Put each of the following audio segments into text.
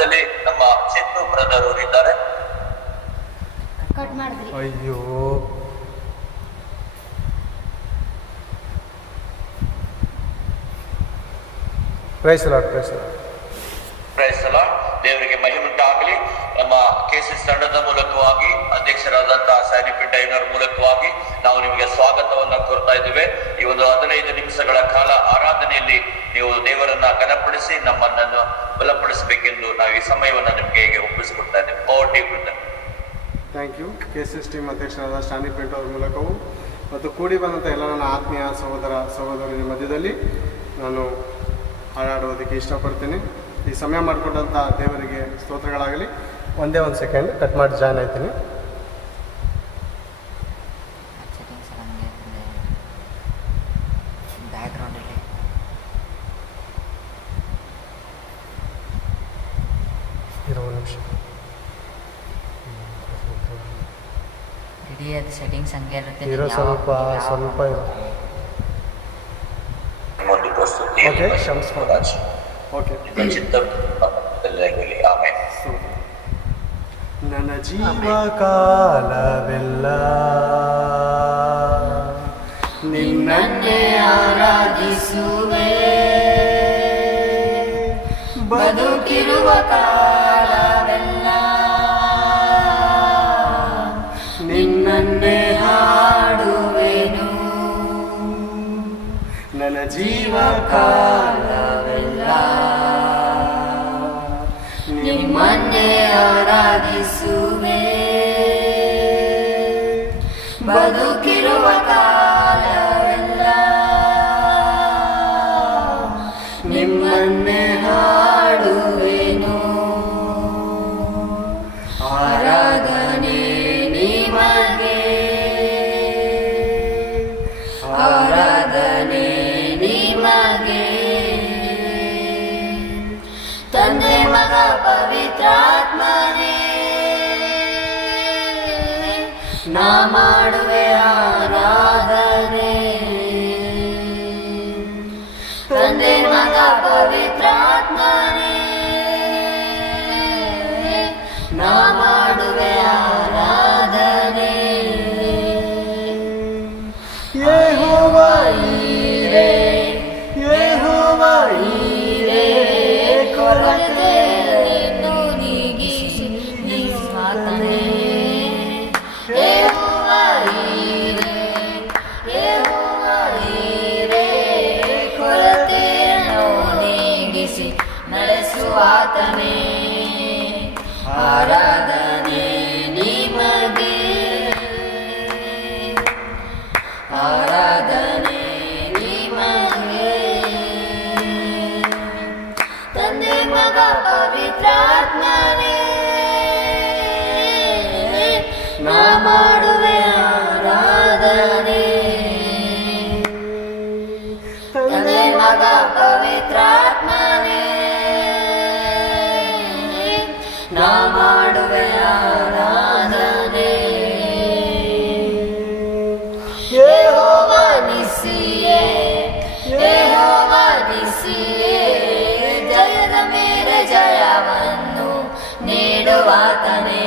ಮಧ್ಯದಲ್ಲಿ ನಮ್ಮ ಚಿಂತು ಬ್ರದರ್ ಅವರು ಇದ್ದಾರೆ. ಕಟ್ ಮಾಡಿದ್ರಿ ಅಯ್ಯೋ. ಪ್ರೈಸ್ ಪ್ರೈಸ್ ದೇವರಿಗೆ ಮಹಿಮುಂಟಾಗಲಿ ನಮ್ಮ ಕೆಸಿಸ್ ತಂಡದ ಮೂಲಕವಾಗಿ ಅಧ್ಯಕ್ಷರಾದಂತಹ ಸ್ಯಾನಿ ಪಿಂಟೈನರ್ ಮೂಲಕವಾಗಿ ನಾವು ನಿಮಗೆ ಸ್ವಾಗತವನ್ನ ಕೋರ್ತಾ ಇದ್ದೇವೆ. ಈ ಒಂದು ಹದಿನೈದು ನಿಮಿಷಗಳ ಕಾಲ ಆರಾಧನೆಯಲ್ಲಿ ದೇವರನ್ನ ಕನಪಡಿಸಿ ನಮ್ಮನ್ನು ಬಲಪಡಿಸಬೇಕೆಂದು ನಾವು ಈ ಸಮಯವನ್ನ ನಿಮಗೆ ಹೇಗೆ ಒಪ್ಪಿಸಿಕೊಡ್ತಾ ಇದ್ದೇವೆ. Thank you K C S team ಅಧ್ಯಕ್ಷರಾದ ಸ್ಟಾನಿ ಪೇಂಟ್ ಅವರ ಮೂಲಕವೂ ಮತ್ತು ಕೂಡಿ ಬಂದಂಥ ಎಲ್ಲ ನನ್ನ ಆತ್ಮೀಯ ಸಹೋದರ ಸಹೋದರಿಯ ಮಧ್ಯದಲ್ಲಿ ನಾನು ಹಾಡಾಡೋದಕ್ಕೆ ಇಷ್ಟಪಡ್ತೀನಿ. ಈ ಸಮಯ ಮಾಡಿಕೊಟ್ಟಂಥ ದೇವರಿಗೆ ಸ್ತೋತ್ರಗಳಾಗಲಿ. ಒಂದೇ ಒಂದು ಸೆಕೆಂಡ್ ಕಟ್ ಮಾಡಿ ಜಾಯ್ನ್ ಆಯ್ತೀನಿ ಸೆಟ್ಟಿಂಗ್ಸ್ ಎಲ್ಲ ಹಂಗೆ ಬ್ಯಾಕ್ಗ್ರೌಂಡಲ್ಲಿ ಇರೋ ಒಂದು ನಿಮಿಷ ಇಡೀ ಅದು ಸೆಟ್ಟಿಂಗ್ಸ್ ಹಂಗೆ ಇರುತ್ತೆ ಇರೋ ಸ್ವಲ್ಪ- ಸ್ವಲ್ಪ ಓಕೆ ಕ್ಷಮಿಸ್ಬೋದು ಓಕೆ ನನ್ನ ಜೀವ ಕಾಲವೆಲ್ಲ ನಿನ್ನನ್ನೇ ಆರಾಧಿಸುವೆ. ಬದುಕಿರುವ ಕಾಲವೆಲ್ಲ ಕಾಲವೆಲ್ಲ ನಿಮ್ಮನ್ನೇ ಆರಾಧಿಸುವೆ ತಂದೆ ಮಗ ಪವಿತ್ರಾತ್ಮನೇ. ನಾ ಮಾಡುವೆ ಪವಿತ್ರಾತ್ಮನೇ 的你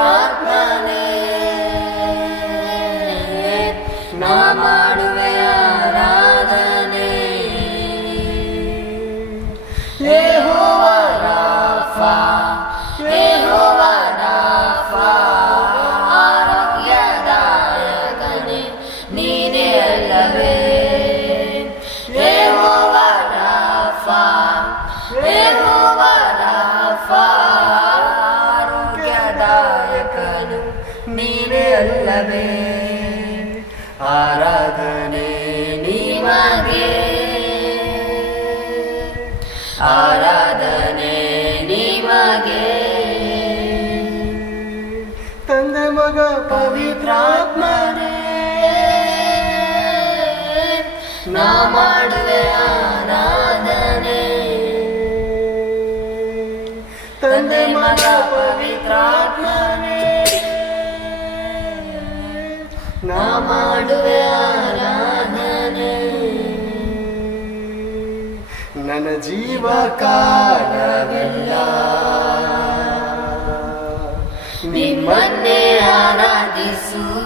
ಪವಿತ್ರಾತ್ಮನೇ ನಾ ಆರೋಗ್ಯದಾಯಕನು ನೀನೇ ಅಲ್ಲವೇ? ಆರಾಧನೆ ನಿಮಗೆ ಆರಾಧನೆ ನಿಮಗೆ ತಂದೆ ಮಗ ಪವಿತ್ರಾತ್ಮನೇ. ನಾ ಮಾಡುವೆ ಆರಾಧನೆ. ತಂದೆ ಮಗ ಪವಿತ್ರಾತ್ಮನೇ. ಮಾಡುವೆ ಆರಾಧನೆ. ನನ್ನ ಜೀವ ಕಾಲವೆಲ್ಲ ನಿಮ್ಮನ್ನೇ ಆರಾಧಿಸುವೆ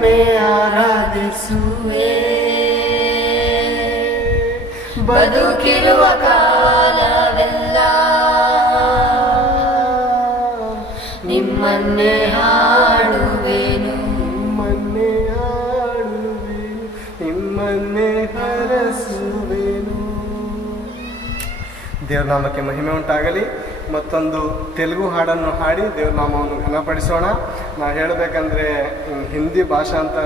ನಿಮ್ಮನ್ನೇ ಆರಾಧಿಸುವೆ. ಬದುಕಿರುವ ಕಾಲವೆಲ್ಲ ನಿಮ್ಮನ್ನೇ ಹಾಡುವೆನು. ನಿಮ್ಮನ್ನೇ ಹಾಡುವೆನು. ನಿಮ್ಮನ್ನೇ ಹರಸುವೆನು. ದೇವ್ರ ನಾಮಕ್ಕೆ ಮಹಿಮೆ ಉಂಟಾಗಲಿ. ಮತ್ತೊಂದು ತೆಲುಗು ಹಾಡನ್ನು ಹಾಡಿ ದೇವನಾಮವನ್ನು ಘನಪಡಿಸೋಣ. ನಾವು ಹೇಳಬೇಕಂದ್ರೆ ಹಿಂದಿ ಭಾಷಾಂತರ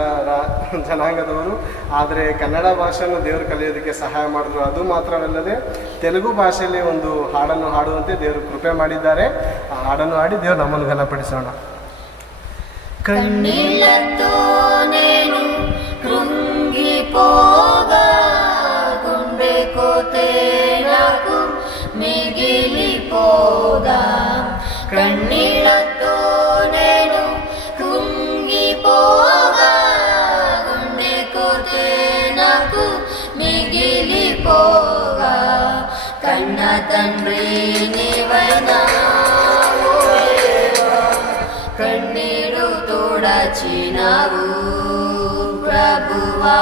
ಜನಾಂಗದವರು, ಆದರೆ ಕನ್ನಡ ಭಾಷೆಯನ್ನು ದೇವರು ಕಲಿಯೋದಕ್ಕೆ ಸಹಾಯ ಮಾಡಿದ್ರು. ಅದು ಮಾತ್ರವಲ್ಲದೆ, ತೆಲುಗು ಭಾಷೆಯಲ್ಲಿ ಒಂದು ಹಾಡನ್ನು ಹಾಡುವಂತೆ ದೇವರು ಕೃಪೆ ಮಾಡಿದ್ದಾರೆ. ಆ ಹಾಡನ್ನು ಹಾಡಿ ದೇವರು ನಮ್ಮನ್ನು ಘನಪಡಿಸೋಣ. ಕಣ್ಣಿಲ್ಲದೋ తండ్రి నీవైనా కన్నీరు తోడచినావు ప్రభువా.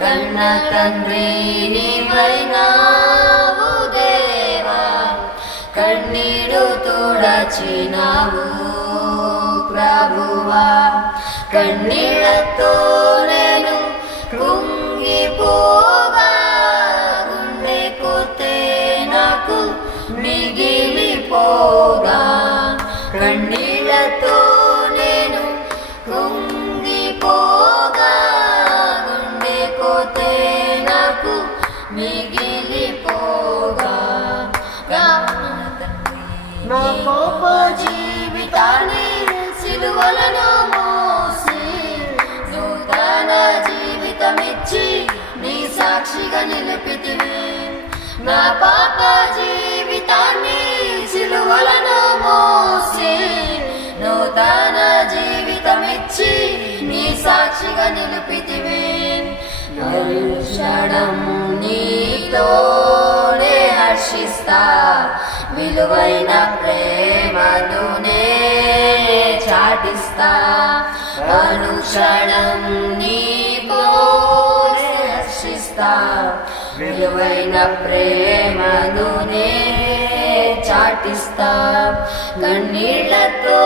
కన్న తండ్రి నీవైనావు దేవా కన్నీరు తోడచినావు ప్రభువా. కన్నీళ్ళతో సాక్షిగా నిలిపితివి. నా పాప జీవితాన్ని సిలువలను మోసి నూతన జీవితమిచ్చి నీ సాక్షిగా నిలిపితివి. అనుక్షణం నీతోనే హర్షిస్తా. విలువైన ప్రేమనునే చాటిస్తా. అనుక్షణం నీతో హర్షిస్తా విలువైన ప్రేమనునే చాటిస్తా కన్నీళ్ళతో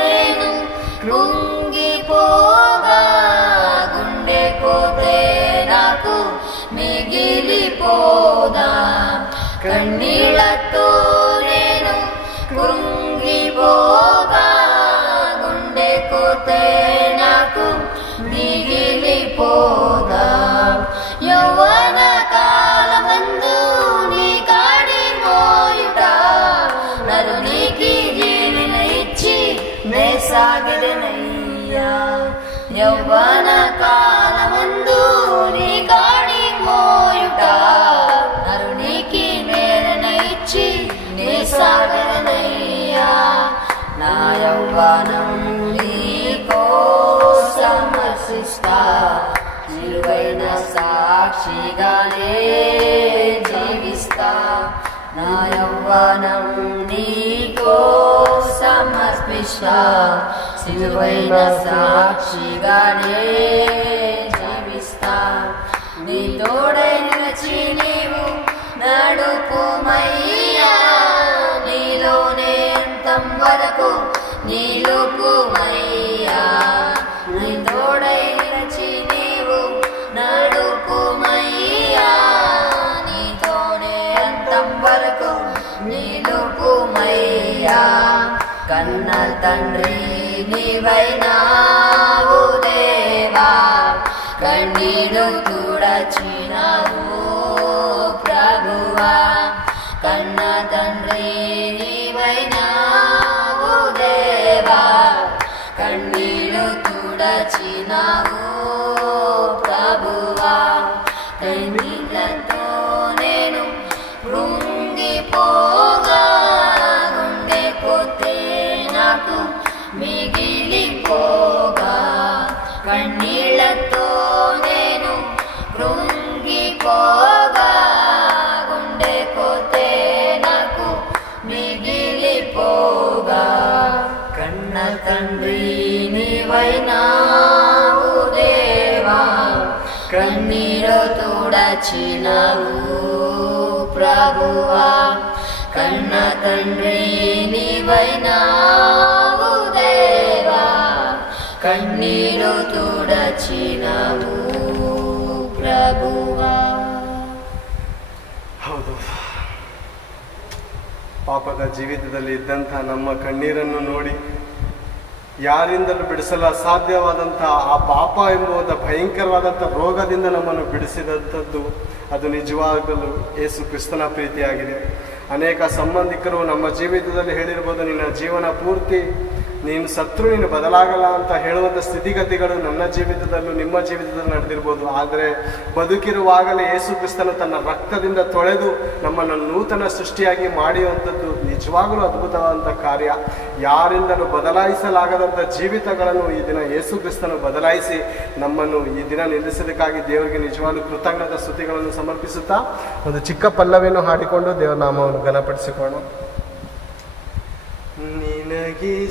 నేను కృంగిపోగా గుండె పోతే నాకు మిగిలిపోదా? కన్ యౌవనం నీకో సమర్శిస్తా నిలువైన సాక్షిగానే జీవిస్తా. నా యౌవనం నీకో సమర్పిస్తా సిలువైన సాక్షిగానే జీవిస్తా. నీ తోడై నిలిచి నీవు నడుపుమయ్యా నీలోనే అంతం వరకు నిలుపుమయ్యా నీ తోడై నిలిచి నీవు నడుపుమయ్యా. నీతోనే అంతం వరకు నిలుపుమయ్యా. కన్న తండ్రి నీవైనావు దేవా. కన్నీడు తుడచినావు ವಚನವು ಪ್ರಭುವ ಕಣ್ಣ ತಂಡ್ರಿ ನೀವೈನಾ ದೇವಾ ಕಣ್ಣೀರು ತುಡಚಿನವು ಪ್ರಭುವ ಹೌದು. ಪಾಪದ ಜೀವಿತದಲ್ಲಿ ಇದ್ದಂಥ ನಮ್ಮ ಕಣ್ಣೀರನ್ನು ನೋಡಿ ಯಾರಿಂದಲೂ ಬಿಡಿಸಲು ಅಸಾಧ್ಯವಾದಂಥ ಆ ಪಾಪ ಎಂಬುದ ಭಯಂಕರವಾದಂಥ ರೋಗದಿಂದ ನಮ್ಮನ್ನು ಬಿಡಿಸಿದಂಥದ್ದು ಅದು ನಿಜವಾಗಲು ಯೇಸು ಕ್ರಿಸ್ತನ ಪ್ರೀತಿಯಾಗಿದೆ. ಅನೇಕ ಸಂಬಂಧಿಕರು ನಮ್ಮ ಜೀವಿತದಲ್ಲಿ ಹೇಳಿರ್ಬೋದು ನಿನ್ನ ಜೀವನ ಪೂರ್ತಿ ನೀನು ಸತ್ರು ನೀನು ಬದಲಾಗಲ್ಲ ಅಂತ ಹೇಳುವಂಥ ಸ್ಥಿತಿಗತಿಗಳು ನನ್ನ ಜೀವಿತದಲ್ಲೂ ನಿಮ್ಮ ಜೀವಿತದಲ್ಲೂ ನಡೆದಿರ್ಬೋದು. ಆದರೆ ಬದುಕಿರುವಾಗಲೇ ಯೇಸು ಕ್ರಿಸ್ತನು ತನ್ನ ರಕ್ತದಿಂದ ತೊಳೆದು ನಮ್ಮನ್ನು ನೂತನ ಸೃಷ್ಟಿಯಾಗಿ ಮಾಡಿಯುವಂಥದ್ದು ನಿಜವಾಗಲೂ ಅದ್ಭುತವಾದಂಥ ಕಾರ್ಯ. ಯಾರಿಂದಲೂ ಬದಲಾಯಿಸಲಾಗದಂಥ ಜೀವಿತಗಳನ್ನು ಈ ದಿನ ಯೇಸು ಕ್ರಿಸ್ತನು ಬದಲಾಯಿಸಿ ನಮ್ಮನ್ನು ಈ ದಿನ ನಿಲ್ಲಿಸೋದಕ್ಕಾಗಿ ದೇವರಿಗೆ ನಿಜವಾಗಲೂ ಕೃತಜ್ಞತಾ ಸ್ತುತಿಗಳನ್ನು ಸಮರ್ಪಿಸುತ್ತಾ, ಒಂದು ಚಿಕ್ಕ ಪಲ್ಲವಿಯನ್ನು ಹಾಡಿಕೊಂಡು ದೇವರ ನಾಮವನ್ನು ಘನಪಡಿಸಿಕೊಳ್ಳೋಣ. ನಿನಗಿಷ್ಟವಾದದು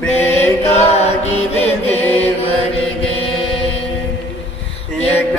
ಬೇಕಾಗಿದೆ ದೇವರಿಗೆ. ಯಜ್ಞ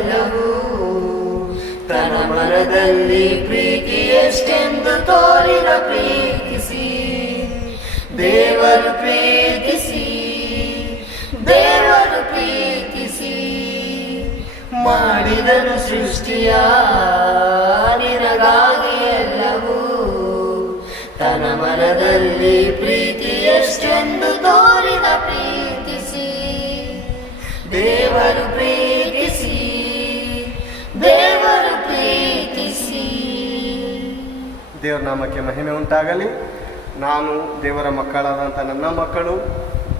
ಮನದಲ್ಲಿ ಪ್ರೀತಿ ಎಷ್ಟೆಂದು ತೋರಿದ ಪ್ರೀತಿಸಿ. ದೇವರು ಪ್ರೀತಿಸಿ. ದೇವರು ಪ್ರೀತಿಸಿ. ಮಾಡಿದನು ಸೃಷ್ಟಿಯ ನಿನಗಾಗಿ ಎಲ್ಲವೂ. ತನ್ನ ಮನದಲ್ಲಿ ಪ್ರೀತಿ ಎಷ್ಟೆಂದು ತೋರಿದ ಪ್ರೀತಿಸಿ. ದೇವರು ದೇವರ ನಾಮಕ್ಕೆ ಮಹಿಮೆ ಉಂಟಾಗಲಿ. ನಾನು ದೇವರ ಮಕ್ಕಳಾದಂಥ ನನ್ನ ಮಕ್ಕಳು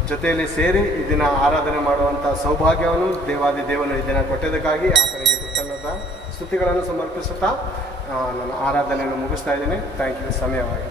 ಜೊತೆಯಲ್ಲಿ ಸೇರಿ ಈ ದಿನ ಆರಾಧನೆ ಮಾಡುವಂಥ ಸೌಭಾಗ್ಯವನ್ನು ದೇವಾದಿ ದೇವನು ಈ ದಿನ ಕೊಟ್ಟಿದ್ದಕ್ಕಾಗಿ ಆತನಿಗೆ ಕೃತಜ್ಞತ ಸ್ತುತಿಗಳನ್ನು ಸಮರ್ಪಿಸುತ್ತಾ ನನ್ನ ಆರಾಧನೆಯನ್ನು ಮುಗಿಸ್ತಾ ಇದ್ದೀನಿ. Thank you. ಸಮಯವಾಗಿದೆ. ಆ